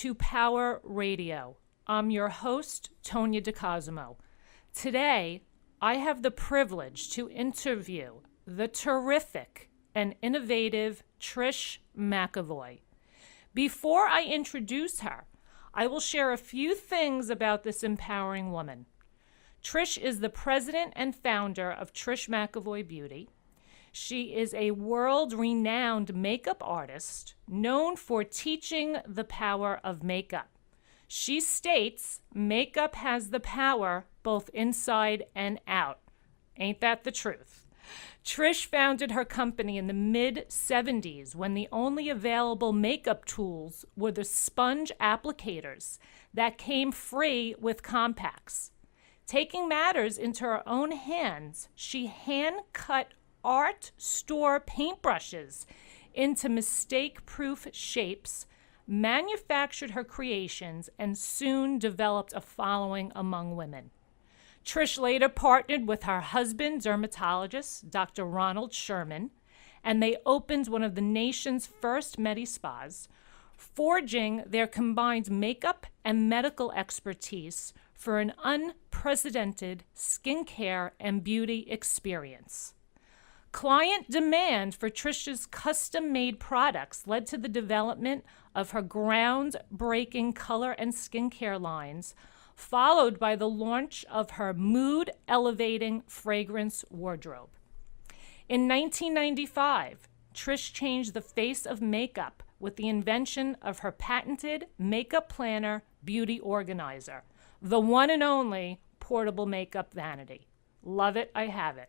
to Power Radio. I'm your host, Tonya DeCosimo. Today, I have the privilege to interview the terrific and innovative Trish Mcevoy. Before I introduce her, I will share a few things about this empowering woman. Trish is the president and founder of Trish Mcevoy Beauty. She is a world-renowned makeup artist known for teaching the power of makeup. She states makeup has the power both inside and out. Ain't that the truth? Trish founded her company in the mid-'70s when the only available makeup tools were the sponge applicators that came free with compacts. Taking matters into her own hands, she hand-cut art store paintbrushes into mistake-proof shapes, manufactured her creations, and soon developed a following among women. Trish later partnered with her husband, dermatologist, Dr. Ronald Sherman, and they opened one of the nation's first medi-spas, forging their combined makeup and medical expertise for an unprecedented skincare and beauty experience. Client demand for Trish's custom-made products led to the development of her groundbreaking color and skincare lines, followed by the launch of her mood-elevating fragrance wardrobe. In 1995, Trish changed the face of makeup with the invention of her patented makeup planner beauty organizer, the one and only portable makeup vanity. Love it, I have it.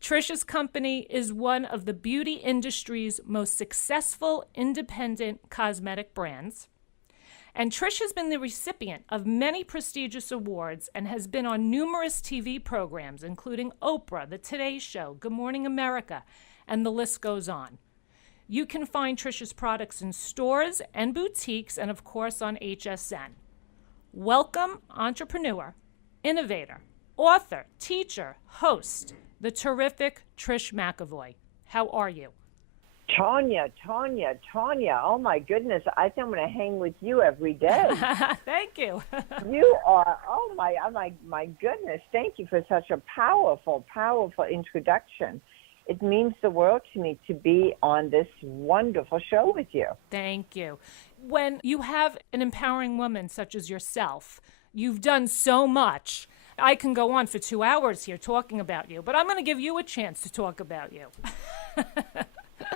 Trish's company is one of the beauty industry's most successful independent cosmetic brands. And Trish has been the recipient of many prestigious awards and has been on numerous TV programs, including Oprah, The Today Show, Good Morning America, and the list goes on. You can find Trish's products in stores and boutiques and, of course, on HSN. Welcome, entrepreneur, innovator, author, teacher, host, the terrific Trish Mcevoy. How are you? Tonya, oh my goodness, I think I'm going to hang with you every day. Thank you. You are, oh my goodness, thank you for such a powerful introduction. It means the world to me to be on this wonderful show with you. Thank you. When you have an empowering woman such as yourself, you've done so much. I can go on for 2 hours here talking about you, but I'm going to give you a chance to talk about you.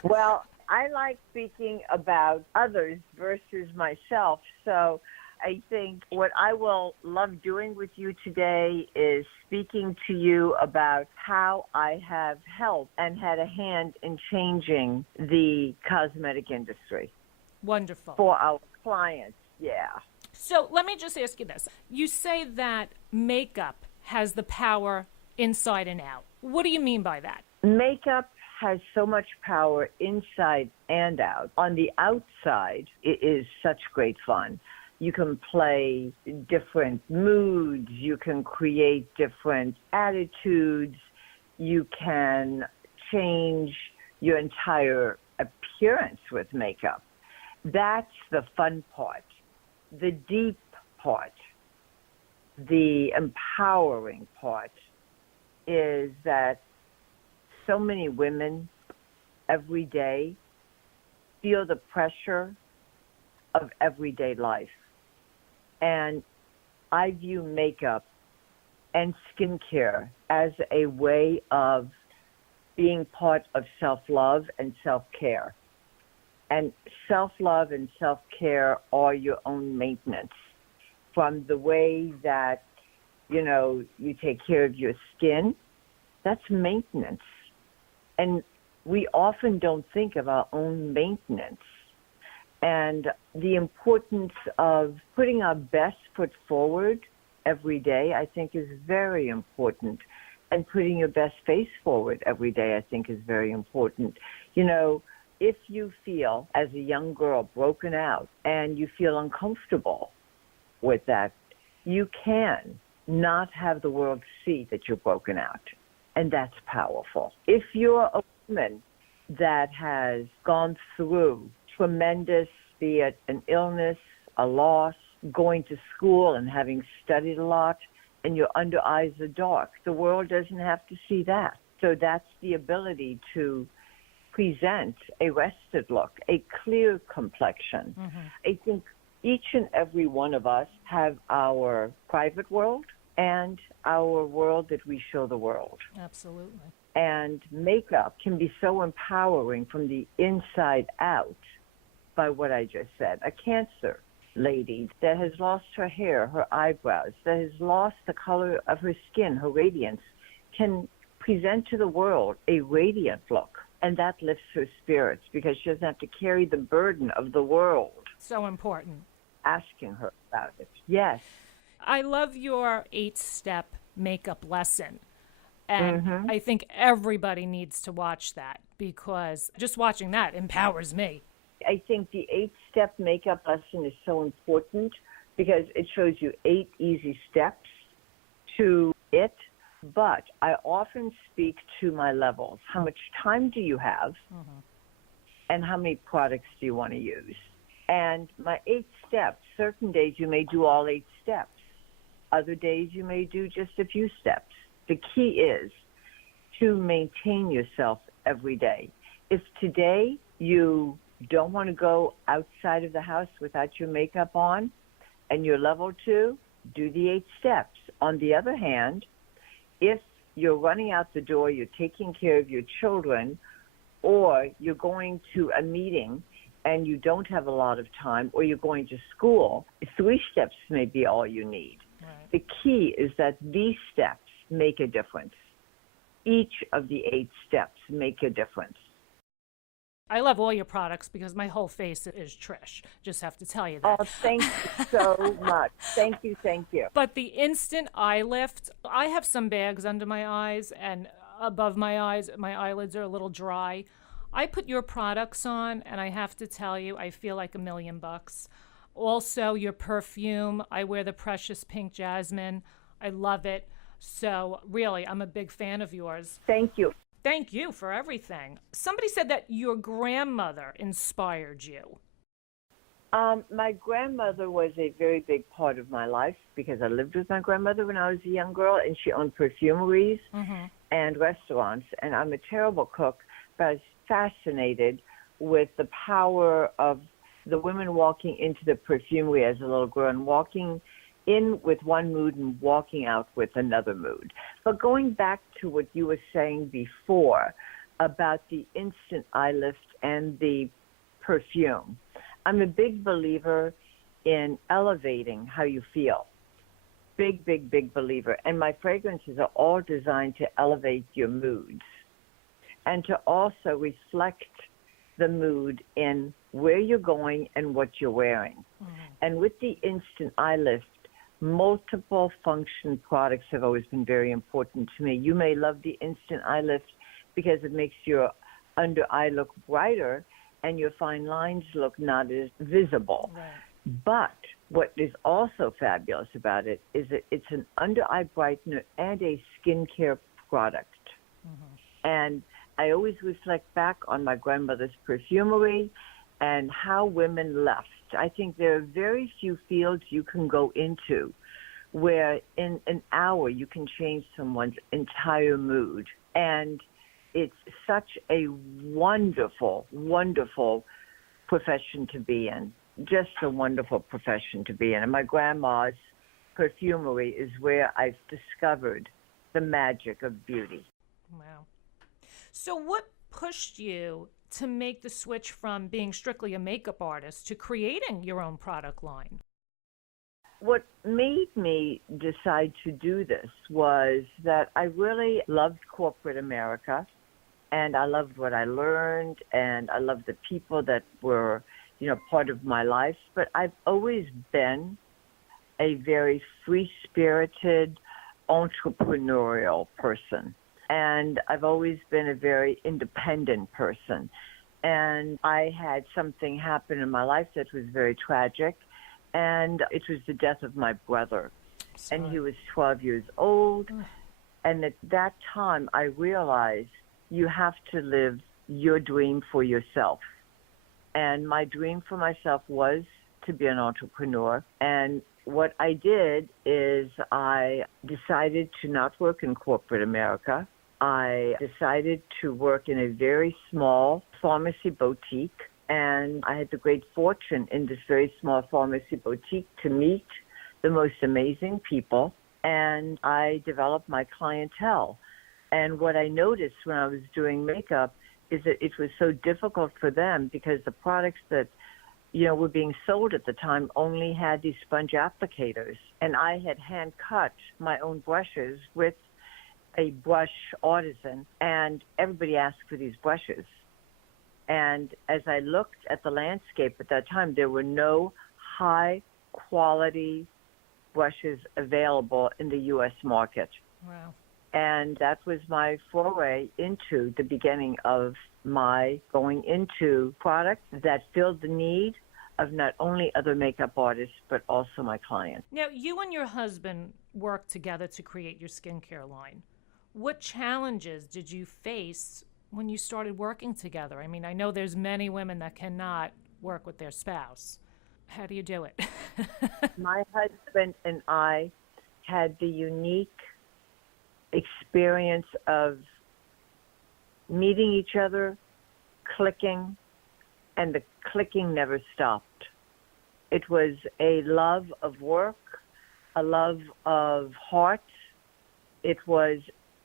Well, I like speaking about others versus myself, so I think what I will love doing with you today is speaking to you about how I have helped and had a hand in changing the cosmetic industry. Wonderful. For our clients, yeah. So let me just ask you this. You say that makeup has the power inside and out. What do you mean by that? Makeup has so much power inside and out. On the outside, it is such great fun. You can play different moods. You can create different attitudes. You can change your entire appearance with makeup. That's the fun part. The deep part, the empowering part is that so many women every day feel the pressure of everyday life. And I view makeup and skincare as a way of being part of self-love and self-care. And self-love and self-care are your own maintenance. From the way that, you take care of your skin, that's maintenance. And we often don't think of our own maintenance. And the importance of putting our best foot forward every day, I think, is very important. And putting your best face forward every day, I think, is very important. If you feel, as a young girl, broken out and you feel uncomfortable with that, you can not have the world see that you're broken out. And that's powerful. If you're a woman that has gone through tremendous, be it an illness a loss, going to school and having studied a lot, and your under eyes are dark. The world doesn't have to see that. So that's the ability to present a rested look, a clear complexion. I think each and every one of us have our private world and our world that we show the world. Absolutely. And makeup can be so empowering from the inside out by what I just said. A Cancer lady that has lost her hair, her eyebrows, that has lost the color of her skin, her radiance, can present to the world a radiant look. And that lifts her spirits because she doesn't have to carry the burden of the world So important. asking her about it. Yes. I love your 8-step makeup lesson. And I think everybody needs to watch that because just watching that empowers me. I think the 8-step makeup lesson is so important because it shows you 8 easy steps to it. But I often speak to my levels. How much time do you have? And how many products do you want to use? And my 8 steps, certain days you may do all 8 steps. Other days you may do just a few steps. The key is to maintain yourself every day. If today you don't want to go outside of the house without your makeup on and you're level 2, do the 8 steps. On the other hand, if you're running out the door, you're taking care of your children, or you're going to a meeting and you don't have a lot of time, or you're going to school, 3 steps may be all you need. Right. The key is that these steps make a difference. Each of the 8 steps make a difference. I love all your products because my whole face is Trish. Just have to tell you that. Oh, thank you so much. Thank you, thank you. But the instant eye lift, I have some bags under my eyes and above my eyes, my eyelids are a little dry. I put your products on and I have to tell you, I feel like $1,000,000. Also, your perfume, I wear the Precious Pink Jasmine. I love it. So really, I'm a big fan of yours. Thank you. Thank you for everything. Somebody said that your grandmother inspired you. My grandmother was a very big part of my life because I lived with my grandmother when I was a young girl, and she owned perfumeries and restaurants. And I'm a terrible cook, but I was fascinated with the power of the women walking into the perfumery as a little girl and walking in with one mood and walking out with another mood. But going back to what you were saying before about the instant eye lift and the perfume, I'm a big believer in elevating how you feel. Big, big, big believer. And my fragrances are all designed to elevate your moods and to also reflect the mood in where you're going and what you're wearing. And with the instant eye lift, multiple function products have always been very important to me. You may love the instant eye lift because it makes your under eye look brighter and your fine lines look not as visible. Right. But what is also fabulous about it is that it's an under eye brightener and a skincare product. And I always reflect back on my grandmother's perfumery and how women left. I think there are very few fields you can go into where in an hour you can change someone's entire mood. And it's such a wonderful, wonderful profession to be in. Just a wonderful profession to be in. And my grandma's perfumery is where I've discovered the magic of beauty. Wow. So what pushed you to make the switch from being strictly a makeup artist to creating your own product line? What made me decide to do this was that I really loved corporate America, and I loved what I learned, and I loved the people that were, part of my life. But I've always been a very free-spirited, entrepreneurial person. And I've always been a very independent person. And I had something happen in my life that was very tragic. And it was the death of my brother. And he was 12 years old. And at that time, I realized you have to live your dream for yourself. And my dream for myself was to be an entrepreneur. And what I did is I decided to not work in corporate America. I decided to work in a very small pharmacy boutique. And I had the great fortune in this very small pharmacy boutique to meet the most amazing people. And I developed my clientele. And what I noticed when I was doing makeup is that it was so difficult for them because the products that, were being sold at the time only had these sponge applicators. And I had hand cut my own brushes with a brush artisan, and everybody asked for these brushes. And as I looked at the landscape at that time, there were no high quality brushes available in the U.S. market. Wow. And that was my foray into the beginning of my going into products that filled the need of not only other makeup artists, but also my clients. Now, you and your husband worked together to create your skincare line. What challenges did you face when you started working together? I mean, I know there's many women that cannot work with their spouse. How do you do it? My husband and I had the unique experience of meeting each other, clicking, and the clicking never stopped. It was a love of work, a love of heart. It was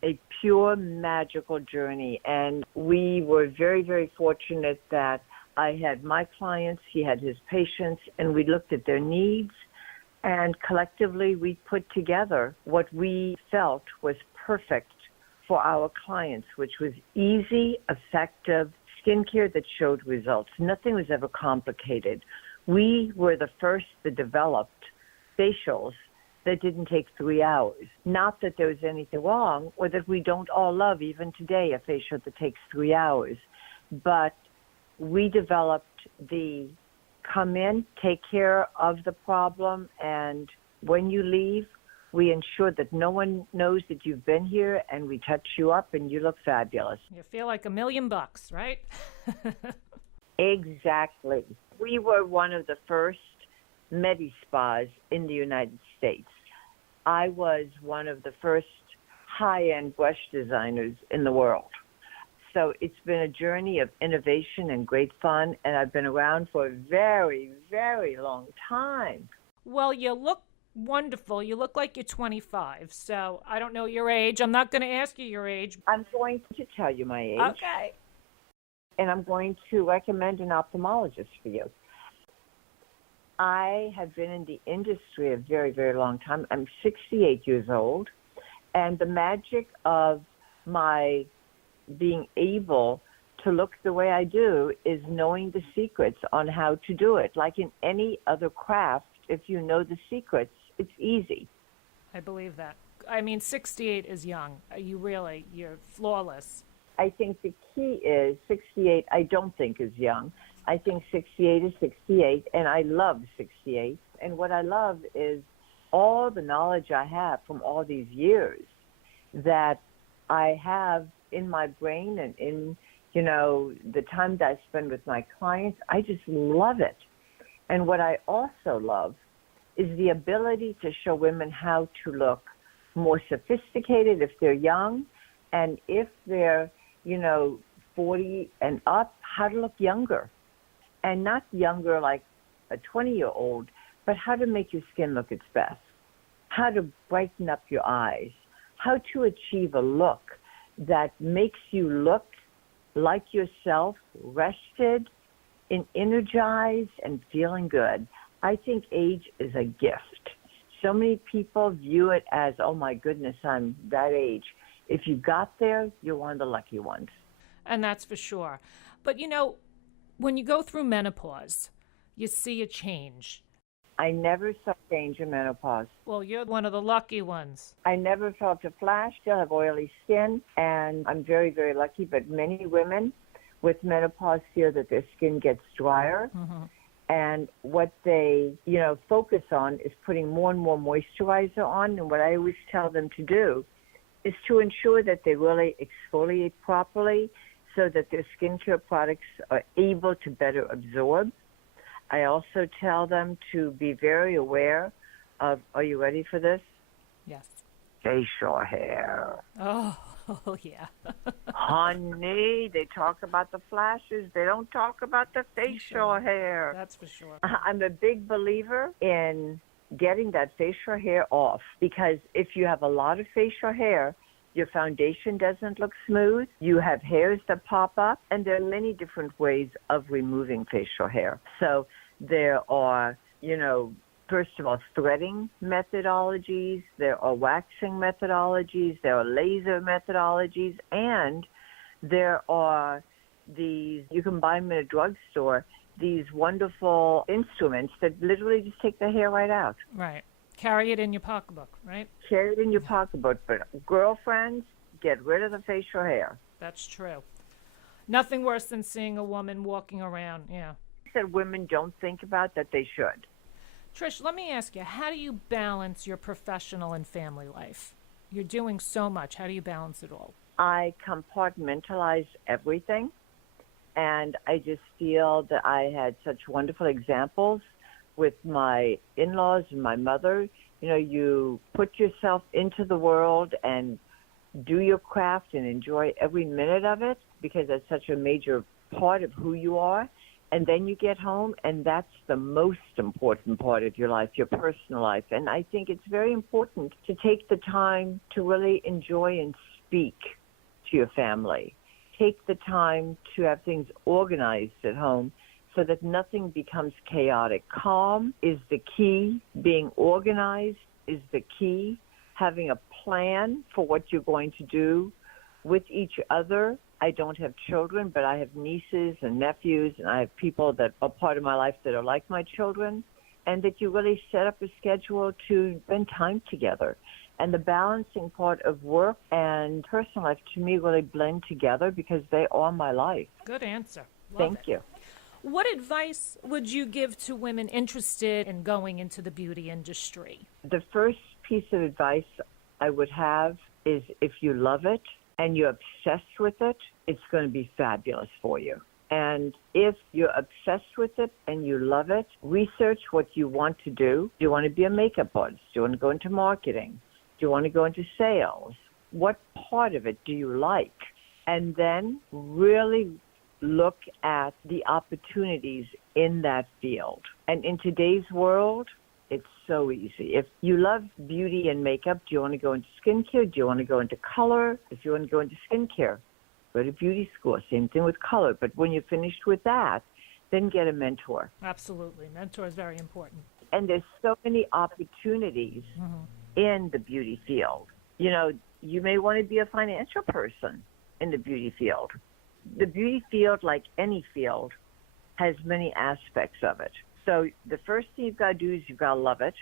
a pure magical journey, and we were very, very fortunate that I had my clients, he had his patients, and we looked at their needs, and collectively we put together what we felt was perfect for our clients, which was easy, effective skincare that showed results. Nothing was ever complicated. We were the first that developed facials that didn't take 3 hours. Not that there was anything wrong or that we don't all love, even today, a facial that takes 3 hours. But we developed the come in, take care of the problem, and when you leave, we ensure that no one knows that you've been here, and we touch you up and you look fabulous. You feel like $1 million, right? Exactly. We were one of the first medi-spas in the United States. I was one of the first high-end brush designers in the world. So it's been a journey of innovation and great fun, and I've been around for a very, very long time. Well, you look wonderful. You look like you're 25, so I don't know your age. I'm not going to ask you your age. I'm going to tell you my age. Okay. And I'm going to recommend an ophthalmologist for you. I have been in the industry a very, very long time. I'm 68 years old, and the magic of my being able to look the way I do is knowing the secrets on how to do it. Like in any other craft, if you know the secrets, it's easy. I believe that. I mean, 68 is young. You're flawless. I think the key is 68, I don't think is young. I think 68 is 68, and I love 68. And what I love is all the knowledge I have from all these years that I have in my brain and in, the time that I spend with my clients. I just love it. And what I also love is the ability to show women how to look more sophisticated if they're young, and if they're, 40 and up, how to look younger. And not younger like a 20-year-old, but how to make your skin look its best, how to brighten up your eyes, how to achieve a look that makes you look like yourself, rested and energized and feeling good. I think age is a gift. So many people view it as, oh my goodness, I'm that age. If you got there, you're one of the lucky ones. And that's for sure. But when you go through menopause, you see a change. I never saw change in menopause. Well, you're one of the lucky ones. I never felt a flash, still have oily skin, and I'm very, very lucky. But many women with menopause feel that their skin gets drier. Mm-hmm. And what they, focus on is putting more and more moisturizer on. And what I always tell them to do is to ensure that they really exfoliate properly so that their skincare products are able to better absorb. I also tell them to be very aware of, are you ready for this? Yes. Facial hair. Oh, yeah. Honey, they talk about the flashes. They don't talk about the facial hair. That's for sure. I'm a big believer in getting that facial hair off, because if you have a lot of facial hair, your foundation doesn't look smooth, you have hairs that pop up, and there are many different ways of removing facial hair. So there are, first of all, threading methodologies, there are waxing methodologies, there are laser methodologies, and there are these, you can buy them in a drugstore, these wonderful instruments that literally just take the hair right out. Right. Carry it in your pocketbook, right? Carry it in your pocketbook. But girlfriends, get rid of the facial hair. That's true. Nothing worse than seeing a woman walking around. Yeah. That women don't think about that they should. Trish, let me ask you, how do you balance your professional and family life? You're doing so much. How do you balance it all? I compartmentalize everything, and I just feel that I had such wonderful examples with my in-laws and my mother. You put yourself into the world and do your craft and enjoy every minute of it, because that's such a major part of who you are. And then you get home, and that's the most important part of your life, your personal life. And I think it's very important to take the time to really enjoy and speak to your family. Take the time to have things organized at home so that nothing becomes chaotic. Calm is the key. Being organized is the key. Having a plan for what you're going to do with each other. I don't have children, but I have nieces and nephews, and I have people that are part of my life that are like my children, and that you really set up a schedule to spend time together. And the balancing part of work and personal life, to me, really blend together because they are my life. Good answer. Thank you. What advice would you give to women interested in going into the beauty industry? The first piece of advice I would have is, if you love it and you're obsessed with it, it's going to be fabulous for you. And if you're obsessed with it and you love it, research what you want to do. Do you want to be a makeup artist? Do you want to go into marketing? Do you want to go into sales? What part of it do you like? And then really look at the opportunities in that field. And in today's world, it's so easy. If you love beauty and makeup, do you want to go into skincare? Do you want to go into color? If you want to go into skincare, go to beauty school. Same thing with color. But when you're finished with that, then get a mentor. Absolutely. Mentor is very important. And there's so many opportunities in the beauty field. You may want to be a financial person in the beauty field. The beauty field, like any field, has many aspects of it. So the first thing you've got to do is you've got to love it.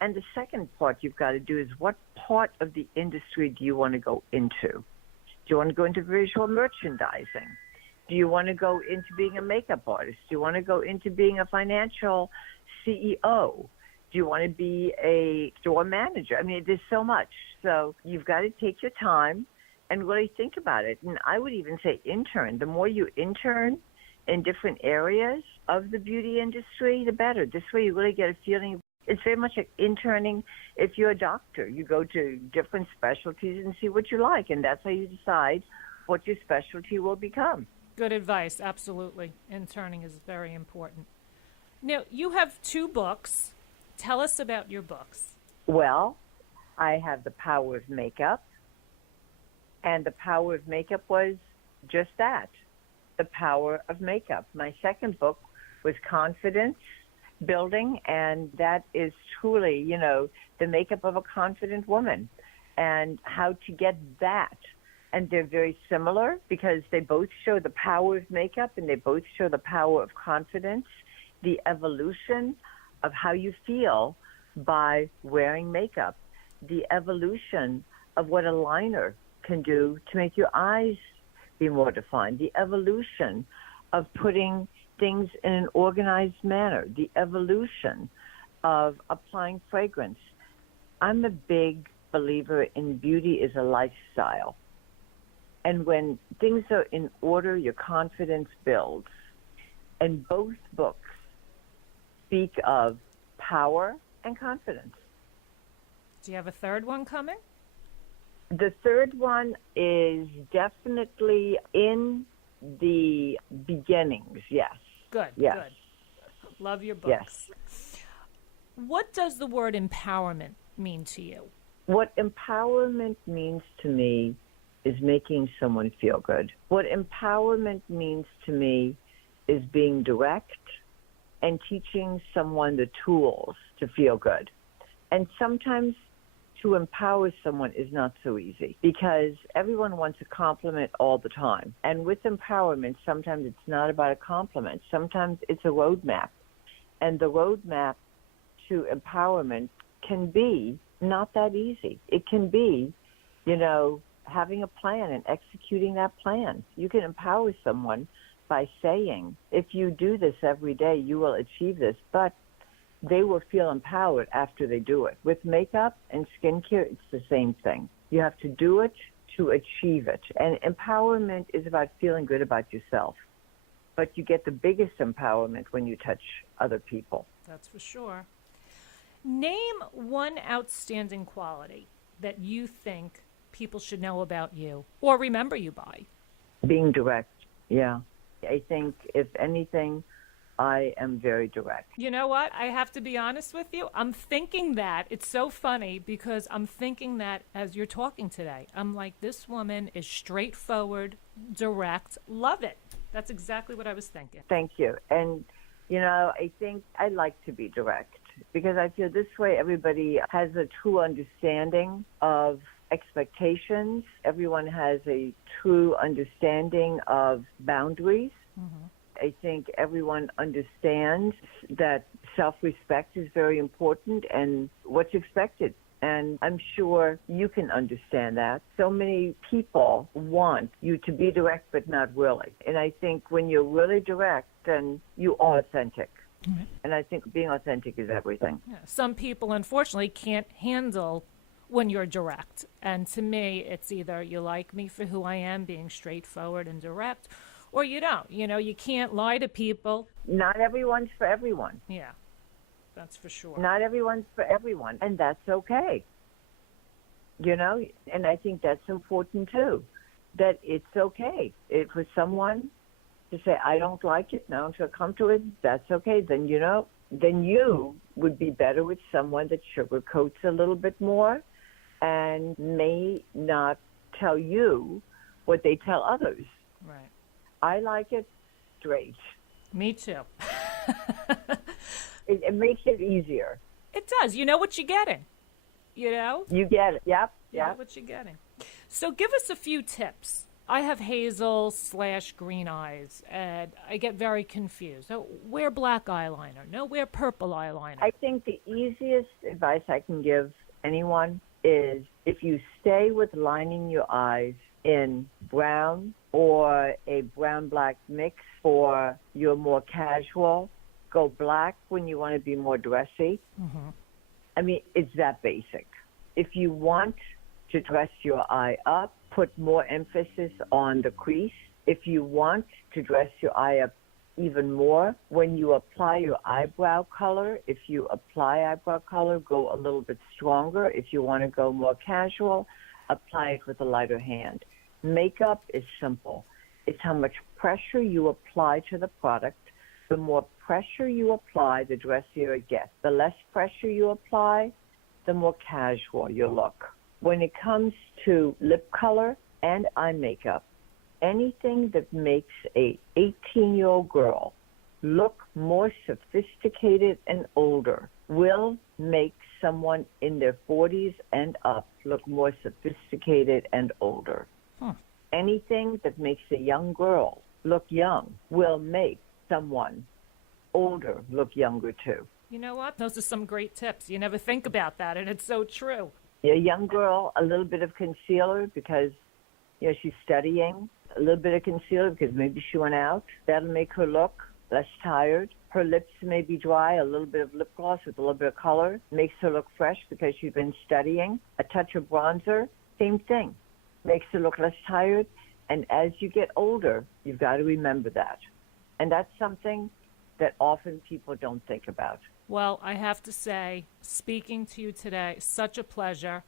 And the second part you've got to do is, what part of the industry do you want to go into? Do you want to go into visual merchandising? Do you want to go into being a makeup artist? Do you want to go into being a financial CEO? Do you want to be a store manager? I mean, there's so much. So you've got to take your time and really think about it. And I would even say intern. The more you intern in different areas of the beauty industry, the better. This way you really get a feeling. It's very much like interning if you're a doctor. You go to different specialties and see what you like, and that's how you decide what your specialty will become. Good advice, absolutely. Interning is very important. Now, you have 2 books. Tell us about your books. Well, I have The Power of Makeup, and The Power of Makeup was just that, The Power of Makeup. My second book was Confidence Building, and that is truly, the makeup of a confident woman and how to get that. And they're very similar because they both show the power of makeup and they both show the power of confidence, the evolution of how you feel by wearing makeup, the evolution of what a liner can do to make your eyes be more defined, the evolution of putting things in an organized manner, the evolution of applying fragrance. I'm a big believer in beauty is a lifestyle. And when things are in order, your confidence builds. And both books speak of power and confidence. Do you have a third one coming? The third one is definitely in the beginnings, yes. Good, yes. good. Love your books. Yes. What does the word empowerment mean to you? What empowerment means to me is making someone feel good. What empowerment means to me is being direct and teaching someone the tools to feel good. And sometimes to empower someone is not so easy because everyone wants a compliment all the time. And with empowerment, sometimes it's not about a compliment. Sometimes it's a roadmap. And the roadmap to empowerment can be not that easy. It can be, having a plan and executing that plan. You can empower someone by saying, if you do this every day, you will achieve this. But they will feel empowered after they do it. With makeup and skincare, it's the same thing. You have to do it to achieve it. And empowerment is about feeling good about yourself. But you get the biggest empowerment when you touch other people. That's for sure. Name one outstanding quality that you think people should know about you or remember you by. Being direct, yeah. I think, if anything, I am very direct. You know what? I have to be honest with you. I'm thinking that. It's so funny because I'm thinking that as you're talking today. I'm like, this woman is straightforward, direct. Love it. That's exactly what I was thinking. Thank you. And, I think I like to be direct because I feel this way everybody has a true understanding of expectations. Everyone has a true understanding of boundaries. Mm-hmm. I think everyone understands that self-respect is very important and what's expected. And I'm sure you can understand that. So many people want you to be direct, but not really. And I think when you're really direct, then you are authentic. Mm-hmm. And I think being authentic is everything. Yeah. Some people, unfortunately, can't handle when you're direct. And to me, it's either you like me for who I am, being straightforward and direct, or you don't. You can't lie to people. Not everyone's for everyone. Yeah, that's for sure. Not everyone's for everyone, and that's okay. And I think that's important too, that it's okay. For someone to say, I don't like it, I don't feel comfortable with it, that's okay. Then, then you would be better with someone that sugarcoats a little bit more and may not tell you what they tell others. Right. I like it straight. Me too. It makes it easier. It does. You know what you're getting. You get it. Yep. You know what you're getting. So give us a few tips. I have hazel/green eyes, and I get very confused. So wear black eyeliner. No, wear purple eyeliner. I think the easiest advice I can give anyone is if you stay with lining your eyes in brown or a brown-black mix for your more casual, go black when you want to be more dressy. Mm-hmm. I mean, it's that basic. If you want to dress your eye up, put more emphasis on the crease. If you want to dress your eye up even more, when you apply your eyebrow color, if you apply eyebrow color, go a little bit stronger. If you want to go more casual, apply it with a lighter hand. Makeup is simple. It's how much pressure you apply to the product. The more pressure you apply, the dressier it gets. The less pressure you apply, the more casual you look. When it comes to lip color and eye makeup, anything that makes a 18-year-old girl look more sophisticated and older will make someone in their 40s and up look more sophisticated and older. Anything that makes a young girl look young will make someone older look younger too. You know what? Those are some great tips. You never think about that, and it's so true. A young girl, a little bit of concealer because she's studying, a little bit of concealer because maybe she went out. That'll make her look less tired. Her lips may be dry, a little bit of lip gloss with a little bit of color makes her look fresh because she's been studying. A touch of bronzer, same thing, makes her look less tired. And as you get older, you've got to remember that. And that's something that often people don't think about. Well, I have to say, speaking to you today, such a pleasure.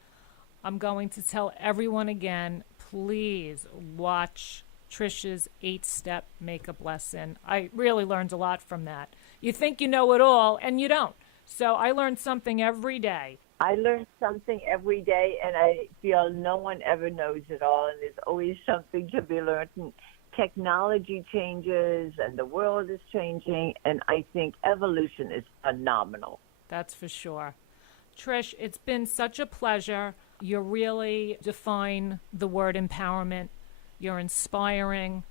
I'm going to tell everyone again, please watch Trish's 8-step makeup lesson. I really learned a lot from that. You think you know it all, and you don't. So I learned something every day. I learn something every day, and I feel no one ever knows it all, and there's always something to be learned. And technology changes, and the world is changing, and I think evolution is phenomenal. That's for sure. Trish, it's been such a pleasure. You really define the word empowerment. You're inspiring.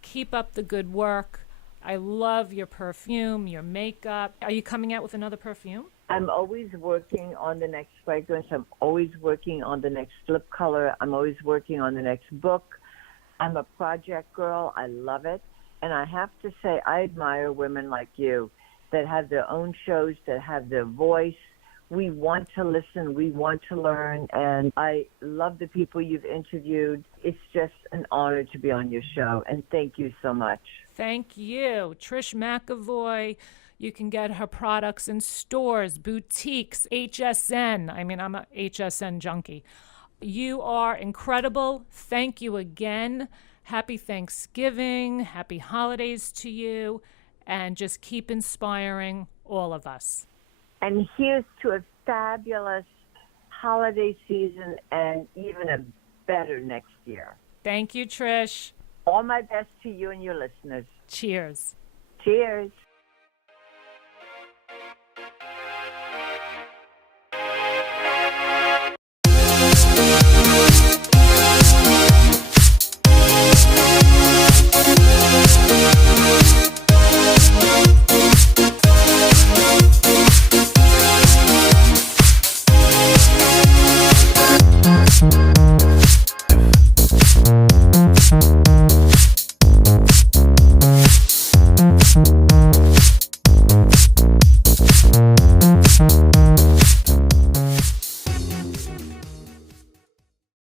Keep up the good work. I love your perfume, your makeup. Are you coming out with another perfume? I'm always working on the next fragrance. I'm always working on the next lip color. I'm always working on the next book. I'm a project girl. I love it. And I have to say, I admire women like you that have their own shows, that have their voice. We want to listen. We want to learn. And I love the people you've interviewed. It's just an honor to be on your show. And thank you so much. Thank you. Trish Mcevoy. You can get her products in stores, boutiques, HSN. I mean, I'm a HSN junkie. You are incredible. Thank you again. Happy Thanksgiving. Happy holidays to you. And just keep inspiring all of us. And here's to a fabulous holiday season and even a better next year. Thank you, Trish. All my best to you and your listeners. Cheers. Cheers.